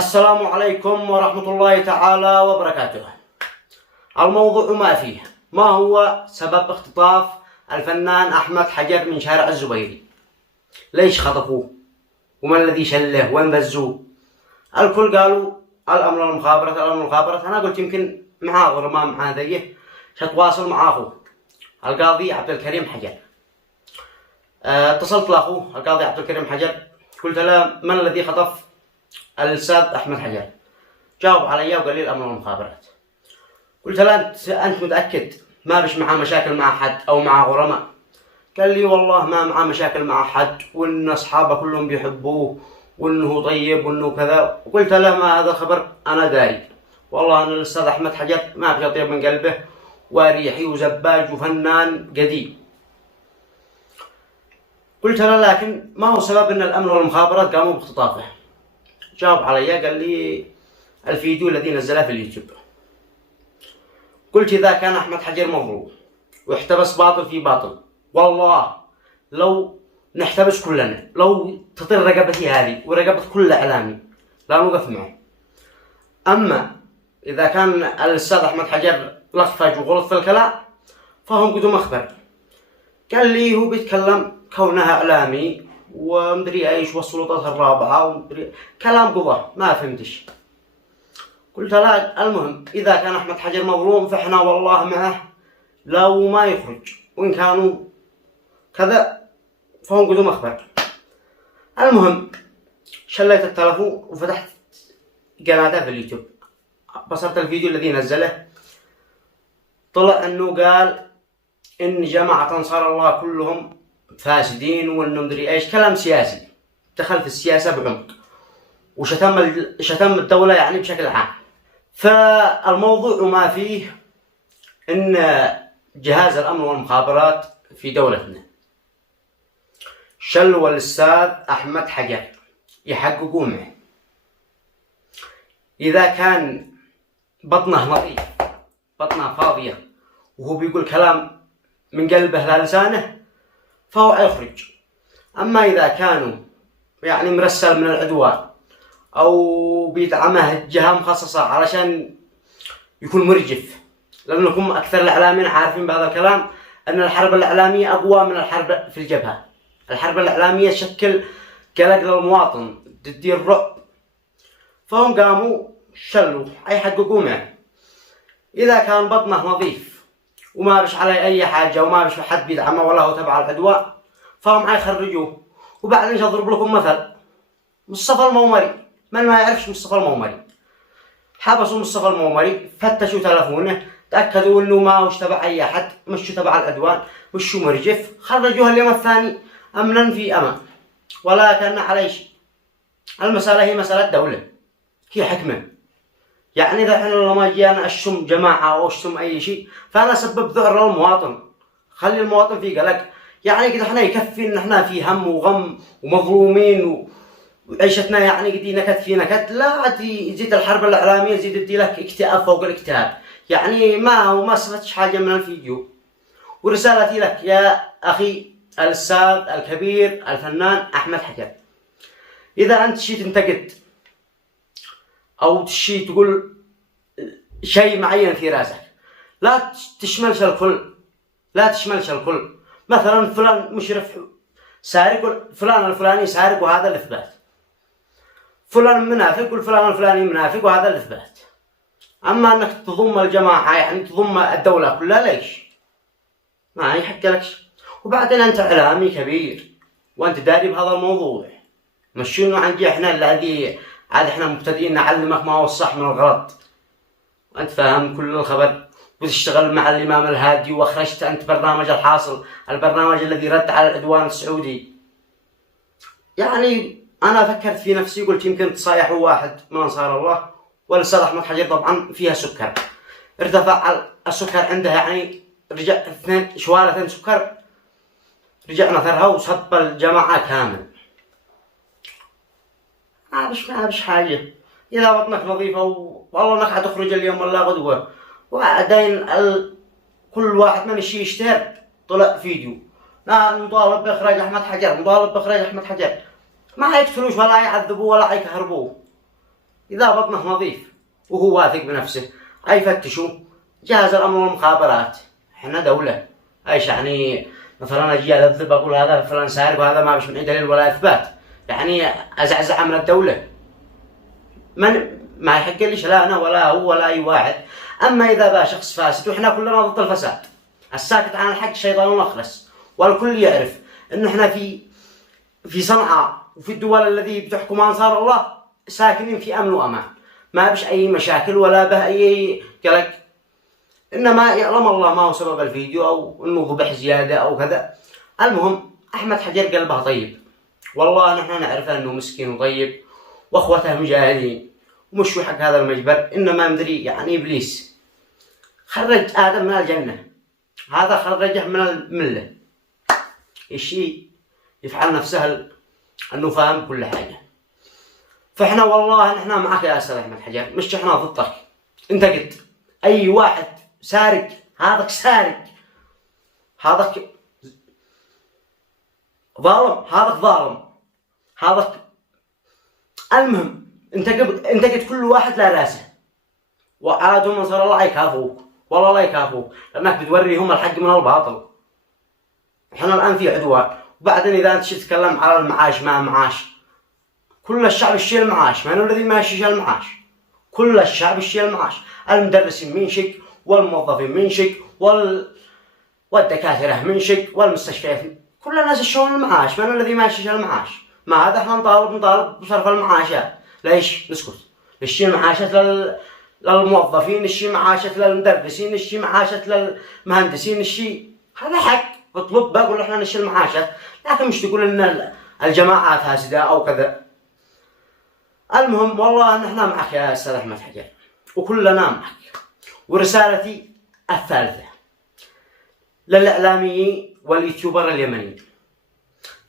السلام عليكم ورحمة الله تعالى وبركاته. الموضوع ما فيه، ما هو سبب اختطاف الفنان أحمد حجر من شارع الزبيري؟ ليش خطفوه؟ وما الذي شله؟ وين بزوه؟ الكل قالوا الأمر المخابرات. أنا قلت يمكن معاه غرمان معاه ذيه شتواصل مع أخوه القاضي عبد الكريم حجر. اتصلت لأخوه القاضي عبد الكريم حجر، قلت له من الذي خطف الأستاذ أحمد حجر؟ جاوب علي وقال لي الأمر المخابرات. قلت له أنت متأكد ما بش معاه مشاكل مع أحد أو مع غرماء؟ قال لي والله ما معاه مشاكل مع أحد، وإن أصحابه كلهم بيحبوه وإنه طيب وإنه كذا. وقلت له ما هذا الخبر أنا داري، والله أن الأستاذ أحمد حجر ما بش طيب من قلبه وريحي وزباج وفنان قديم. قلت له لكن ما هو سبب أن الأمن والمخابرات قاموا باختطافه؟ جاوب علي قال لي الفيديو الذي نزله في اليوتيوب. قلت إذا كان أحمد حجر مظلوم واحتبس باطل في باطل، والله لو نحتبس كلنا، لو تطير رقبتي هذه ورقبة كل إعلامي لا نوقف معه. أما إذا كان الأستاذ أحمد حجر لخفج وغلط في الكلام فهم قدوا مخبر. قال لي هو بيتكلم كونها إعلامي ومدري ايش والسلطات الرابعة ومدري كلام قضاء ما فهمتش. قلت لا، المهم إذا كان أحمد حجر مظلوم فإحنا والله معه لو ما يخرج، وإن كانوا كذا فهم قدوا مخبر. المهم شليت التلفون وفتحت قناته في اليوتيوب، بصرت الفيديو الذي نزله. طلع انه قال ان جماعة انصار الله كلهم فاسدين وانه مدري ايش، كلام سياسي، دخل في السياسة بعمق وشتم الدولة يعني بشكل عام. فالموضوع ما فيه ان جهاز الامن والمخابرات في دولتنا شلوا الأستاذ أحمد حجر يحققوا معه. إذا كان بطنه نظيف بطنه فاضية وهو بيقول كلام من قلبه لا لسانه فهو يخرج. أما إذا كانوا يعني مرسل من العدوان أو بيدعمه جهة مخصصة علشان يكون مرجف، لأنكم أكثر الإعلاميين عارفين بهذا الكلام أن الحرب الإعلامية أقوى من الحرب في الجبهة. الحرب الإعلامية تشكل قلق للمواطن تدي الرعب، فهم قاموا شلوا يحققوا معه. إذا كان بطنه نظيف وما بش عليه أي حاجة وما بش حد بيدعمه ولا هو تبع العدوان فهم يخرجوه. وبعدين أضرب لكم مثل مصطفى المومري. من ما يعرفش مصطفى المومري؟ حبسوا مصطفى المومري، فتشوا تلفونه، تأكدوا إنه ما هوش تبع أي أحد، مشوا تبع العدوان، مشوا مرجف، خرجوها اليوم الثاني أمنا في أمان ولا كان عليه شيء. المسألة هي مسألة دولة، هي حكمة. يعني إذا إحنا لما جينا أشتم جماعة أو أشتم أي شيء فأنا سبب ذعر للمواطن، خلي المواطن في قلق. يعني كده إحنا يكفي إن إحنا في هم وغم ومظلومين وعيشتنا يعني قدي نكت في نكت، لا عاد يزيد الحرب الإعلامية يزيد يدي لك اكتئاب فوق الاكتئاب. يعني ما استفدتش حاجة من الفيديو. ورسالتي لك يا أخي الأستاذ الكبير الفنان أحمد حجر، إذا أنت شي تنتقد أو شي تقول شيء معين في راسك لا تشملش الكل، لا تشملش الكل. مثلا فلان مشرف سارق، فلان الفلاني سارق وهذا الإثبات، فلان منافق والفلان الفلاني منافق وهذا الإثبات. أما أنك تضم الجماعة يعني تضم الدولة كلها ليش؟ ما يحق لكش. وبعدين أنت إعلامي كبير وأنت داري بهذا الموضوع، مش إنه عندي إحنا الذي عاد إحنا مبتدئين نعلمك ما هو الصح من الغلط، وأنت فاهم كل الخبر وتشتغل مع الإمام الهادي وأخرجت أنت برنامج الحاصل، البرنامج الذي رد على العدوان السعودي. يعني أنا فكرت في نفسي قلت يمكن تصايح واحد من أنصار الله، والأستاذ أحمد حجر طبعا فيها سكر، ارتفع السكر عنده، يعني رجع 2 شوالة سكر، رجع نثرها وصب الجماعة كامل. ما بش حاجة. إذا بطنك نظيفة والله انك حتخرج اليوم ولا غدوة. وبعدين كل واحد من الشي يشتهر طلع فيديو لا نطالب بإخراج أحمد حجر، نطالب بإخراج أحمد حجر. ما يقتلوش ولا يعذبوه ولا يكهربوه. إذا بطنه نظيف وهو واثق بنفسه يفتشوا. جهاز الأمن والمخابرات، إحنا دولة، إيش يعني مثلا أجي أذبذب أقول هذا فلان سارق وهذا ما بش من دليل ولا إثبات، يعني أزعزع من الدولة، ما يحق ليش لا أنا ولا هو ولا أي واحد. أما إذا بقى شخص فاسد، وإحنا كلنا ضد الفساد، الساكت عن الحق شيطان مخلص، والكل يعرف إن إحنا في صنعاء وفي الدول التي بتحكم أنصار الله ساكنين في أمن وأمان، ما بش أي مشاكل ولا به أي قلق. إنما يعلم الله ما هو سبب الفيديو، أو إنه ذبح زيادة أو كذا. المهم أحمد حجر قلبه طيب، والله نحن نعرف أنه مسكين وطيب، وأخوته مجاهدين ومش حق هذا المجبر. إنما مدري يعني إبليس خرج آدم من الجنة، هذا خرجه من الملة، الشيء يفعل نفسه أنه فاهم كل حاجة. فإحنا والله نحن معك يا أستاذ أحمد حجر، مش إحنا ضدك. أنت قلت أي واحد سارق، هذاك سارق، هذاك ظالم، هذاك ظالم، هذاك. المهم أنت قلت كل واحد لا راسه، وعادهم أنصار الله يكافوك، والله لا يكافوك، لأنك بتوريهم الحق من الباطل. إحنا الآن في عدوان، وبعدين إذا أنت تتكلم على المعاش، ما معاش، كل الشعب يشيل المعاش، من الذي ما يشيل المعاش؟ كل الشعب يشيل المعاش، المدرسين من شك، والموظفين من شك، والدكاترة من شك، والمستشفيات، كل الناس يشيلون المعاش، من الذي ما يشيل المعاش؟ ما هذا احنا نطالب بصرف المعاشات. ليش نسكت؟ نشيل معاشات للموظفين، نشيل معاشات للمدرسين، نشيل معاشات للمهندسين، نشيل، هذا حق اطلب. بقول احنا نشيل معاشات، لكن مش تقول ان الجماعات فاسدة او كذا. المهم والله نحن معك يا أستاذ أحمد حجر، وكلنا معك. ورسالتي الثالثة للإعلاميين واليوتيوبر اليمنيين،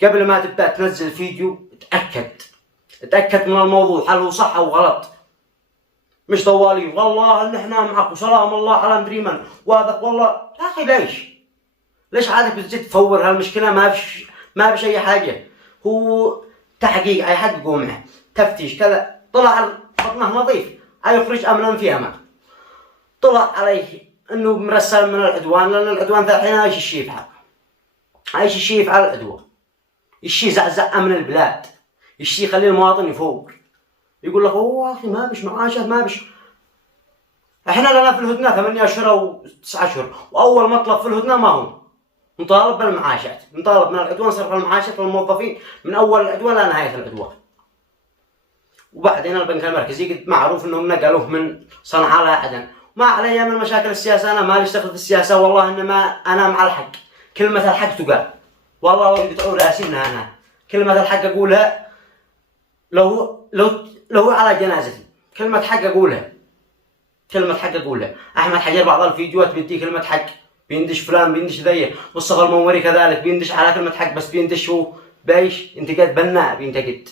قبل ما تبدأ تنزل فيديو اتأكد من الموضوع، هل هو صح أو غلط. مش طوالي والله نحن معك وسلام الله على مدري من وهذاك، والله يا أخي ليش عادك بتجي تفور هالمشكلة؟ ما بش أي حاجة، هو تحقيق يحققوا معه، تفتيش كذا، طلع بطنه نظيف، يخرج أمنا في أمان. طلع عليه إنه مرسل من العدوان، لأن العدوان ذا الحين ايش الشيء يفعل؟ ايش الشيء يفعل العدوان؟ الشيء زعزع أمن البلاد، الشيء يخلي المواطن يفوق، يقول لك هو أخي ما بش معاشات، ما بش. إحنا لنا في الهدنة 8 أشهر أو 9 أشهر، وأول مطلب في الهدنة ما هو نطالب بالمعاشات، نطالب من العدوان صرف المعاشات للموظفين من أول العدوان لنهاية العدوان. وبعدين البنك المركزي قد معروف انهم نقلوه من صنعاء لعدن. ما علي من مشاكل السياسة، انا ما اشتغل في السياسة، والله انما انا مع الحق، كلمة الحق تقال، والله لو يقطعوا راسي منها انا كلمة الحق اقولها، لو على جنازتي كلمة حق اقولها، كلمة حق اقولها. احمد حجر بعض الفيديوهات بيدي كلمة حق، بيندش فلان، بيندش ذي، مصطفى المنوري كذلك بيندش على كلمة حق، بس بيندش هو بايش؟ انتقاد بناء، بينتقد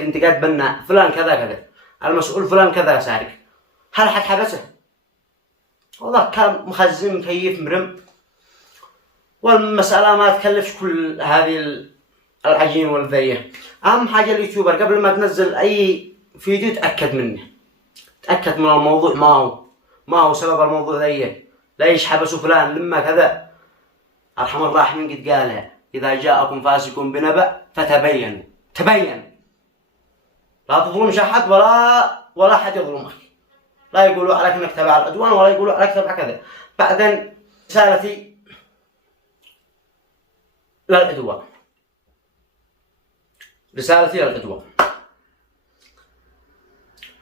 انتقاد بناء، فلان كذا كذا، المسؤول فلان كذا سارق، هل حد حبسه؟ والله كان مخزن مكيف مرم، والمسألة ما تكلفش كل هذه العجين والذية. أهم حاجة اليوتيوبر قبل ما تنزل أي فيديو تأكد منه، تأكد من الموضوع، ما هو سبب الموضوع ذي، ليش حبسوا فلان لما كذا. أرحم الراحمين قد قالها، إذا جاءكم فاسق بنبأ فتبينوا، تبين، لا تظلمش أحد ولا أحد يظلمك، لا يقولوا عليك انك تبع العدوان ولا يقولوا عليك تبع كذا. بعدين رسالتي للعدوان،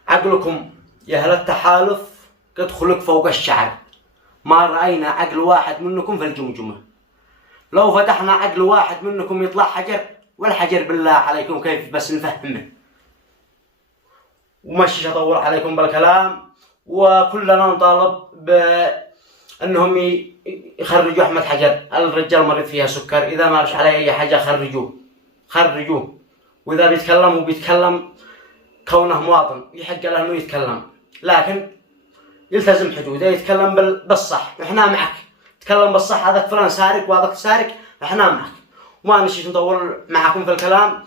عقلكم يا أهل التحالف قد خلق فوق الشعر، ما رأينا عقل واحد منكم في الجمجمة. لو فتحنا عقل واحد منكم يطلع حجر، والحجر بالله عليكم كيف بس نفهمه. ومش أطول عليكم بالكلام، وكلنا نطالب بأنهم يخرجوا أحمد حجر، الرجال مريض فيها سكر، إذا ما رش عليه أي حاجة خرجوه. وإذا بيتكلم كونه مواطن يحق له أنه يتكلم، لكن يلتزم حدوده، يتكلم بالصح. إحنا معك، تكلم بالصح، هذاك فلان سارق وهذاك سارق، إحنا معك، وما نشي نطول معكم في الكلام.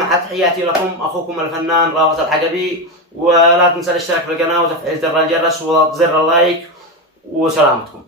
مع تحياتي لكم أخوكم الفنان رافت الحجبي، ولا تنسى الاشتراك في القناة وتفعيل زر الجرس وضغط زر اللايك، وسلامتكم.